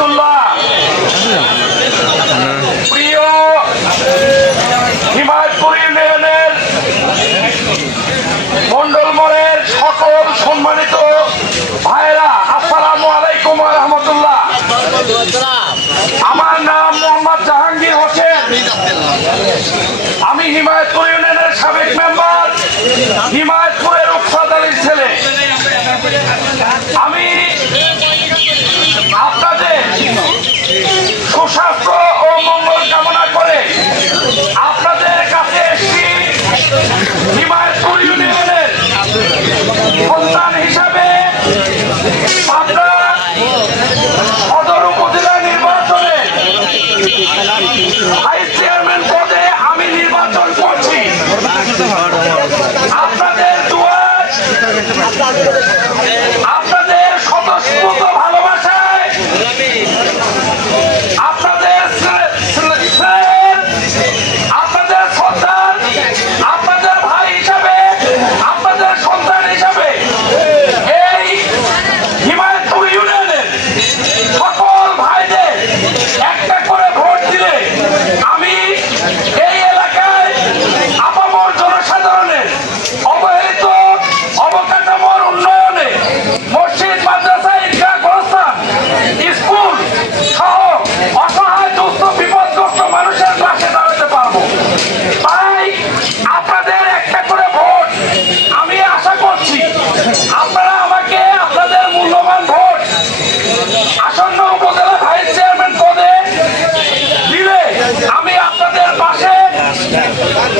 রহমতুল্লাহ। প্রিয় হিমায়তপুর ইউনিয়নের মন্ডল মোড়ের সকল সম্মানিত ভাইরা, আসসালামু আলাইকুম ওয়া রাহমাতুল্লাহ। আমার নাম মোহাম্মদ জাহাঙ্গীর হোসেন। আমি হিমায়তপুর ইউনিয়নের সাবেক মেম্বার, হিমায়তপুরের উকসাদ আলীর ছেলে। আমি আপনাদের সুস্বাস্থ্য ও মঙ্গল কামনা করে আপনাদের কাছে এসেছি হিমায়তপুর ইউনিয়নের সন্তান হিসাবে। পাবনা সদর উপজেলা নির্বাচনে ভাইস চেয়ারম্যান পদে আমি নির্বাচন করছি। আপনাদের দোয়া, আপনাদের স্বতঃস্ফূর্ত ভালোবাসায়, আপনাদের আপনাদের সন্তান, আপনাদের ভাই হিসাবে, আপনাদের সন্তান হিসাবে এই হিমায়তপুর ইউনিয়নের সকল ভাইদের একটা করে ভোট দিলে আমি এই এলাকায় আপামর জনসাধারণের অবহেলিত অবকাঠামোর উন্নয়নে মসজিদ, মাদ্রাসা, ঈদগাহ, গোরস্থান, স্কুল সহ অসহায় দুস্থ বিপদগ্রস্ত মানুষের পাশে দাঁড়াতে পারবো। তাই আপনাদের একটা করে ভোট আমি আশা করছি আপনারা আমাকে আপনাদের মূল্যবান ভোট আসন্ন উপজেলা ভাইস চেয়ারম্যান পদে দিলে আমি আপনাদের পাশে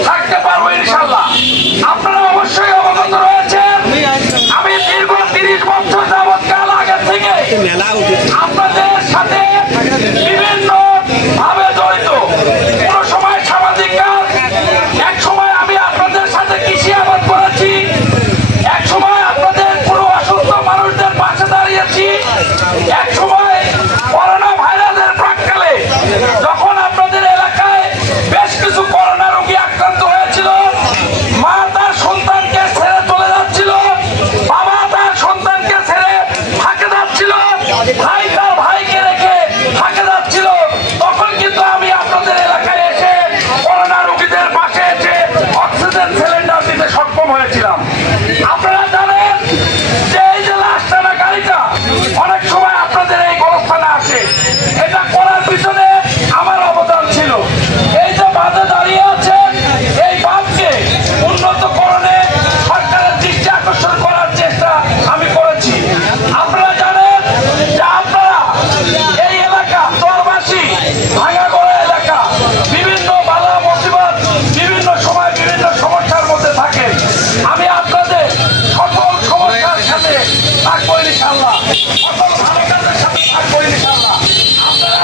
থাকতে পারবো ইনশাল্লাহ। আপনারা অবশ্যই অবগত রয়েছেন আমি দীর্ঘ 30 বছর যাবৎকাল আগের থেকে আপনাদের সাথে বিভিন্ন ভাবে জড়িত। কোন সময় সামাজিক কাজ, এক সময় আমি আপনাদের সাথে কৃষি আবাদ করেছি, এক সময় আপনাদের পুরো অসুস্থ মানুষদের পাশে দাঁড়িয়েছি, এক সময় করোনা ভাইরাসের প্রাক্কালে যখন আপনাদের এলাকায় বেশ কিছু করোনা রোগী আক্রান্ত হয়েছিল, মা তার সন্তানকে ছেড়ে চলে যাচ্ছিল, বাবা তার সন্তানকে ছেড়ে থাকে যাচ্ছিল, ভাই তার ভাইকে রেখে থাকে যাচ্ছিল, তখন কিন্তু আমি আপনাদের এলাকায় এসে করোনা রোগীদের পাশে এসে অক্সিজেন সিলিন্ডার দিতে সক্ষম হয়েছিলাম। আপনারা জানেন যে এই যে লাশ টানা গাড়িটা অনেক সময় আপনাদের এই গোরস্থানে আসে, এটা করার পিছনে আমার অবদান ছিল। এই যে বাঁধে দাঁড়িয়ে আছে, এই বাঁধকে উন্নতকরণে সরকারের দৃষ্টি আকর্ষণ করার চেষ্টা আমি করেছি। আপনারা জানেন যে আপনারা এই এলাকা চরবাসী, ভাঙাগড়া এলাকা, বিভিন্ন বাধা মুসিবত বিভিন্ন সময় বিভিন্ন সমস্যার মধ্যে থাকে। আমি আপনাদের সকল সমস্যার সাথে থাকবো ইনশাআল্লাহ, সকল ভালো কাজের সাথে থাকবো ইনশাআল্লাহ। আপনারা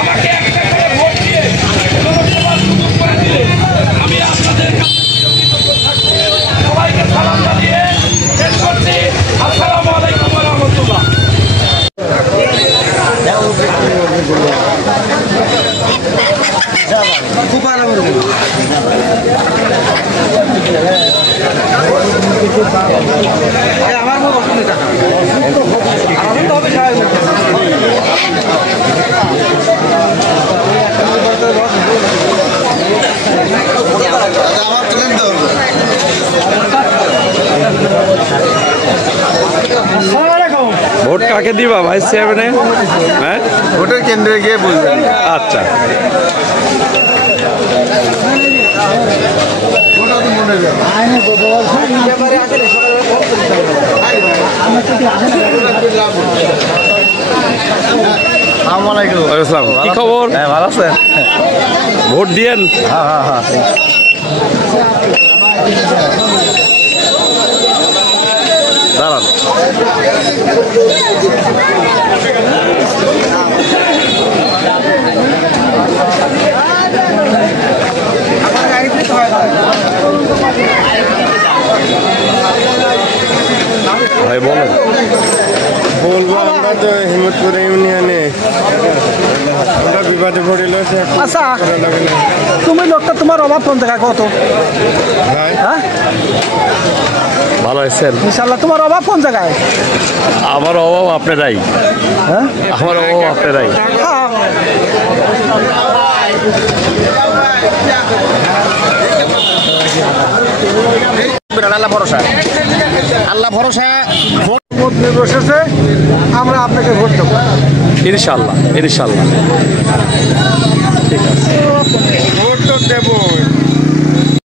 আমাকে একটা করে ভোট দিয়ে জনসেবার সুযোগ করে দিলে আমি আপনাদের কাছে কৃতজ্ঞ থাকবো। সবাইকে সালাম জানিয়ে শেষ করছি। আসসালামু আলাইকুম ওয়া রাহমাতুল্লাহ। ভোট কাকে দিবা ভাইস চেয়ারম্যানে? হ্যাঁ, ভোটের কেন্দ্রে গিয়ে বুঝবেন। আচ্ছা, কি খবর? ভালো আছেন? ভোট দিয়েন? হ্যাঁ হ্যাঁ হ্যাঁ। দাঁড়ান, ভাই বলেন। বলবো আমরা তো হিম্মতপুর ইউনিয়নে আমরা বিবাদে পড়িল। আচ্ছা তুমি লোকটা তোমার অভাব কোন জায়গায় কত? হ্যাঁ ভালো আছেন? ইনশাল্লাহ। তোমার অভাব কোন জায়গায়? আমার অভাব আপনারাই, হ্যাঁ আমার অভাব আপনারাই। হ্যাঁ। আল্লাহ ভরসা, আল্লাহ ভরসা। ভোট বসেছে, আমরা আপনাকে ভোট দেবো ইনশাল্লাহ ইনশাল্লাহ। ভোট তো দেবো।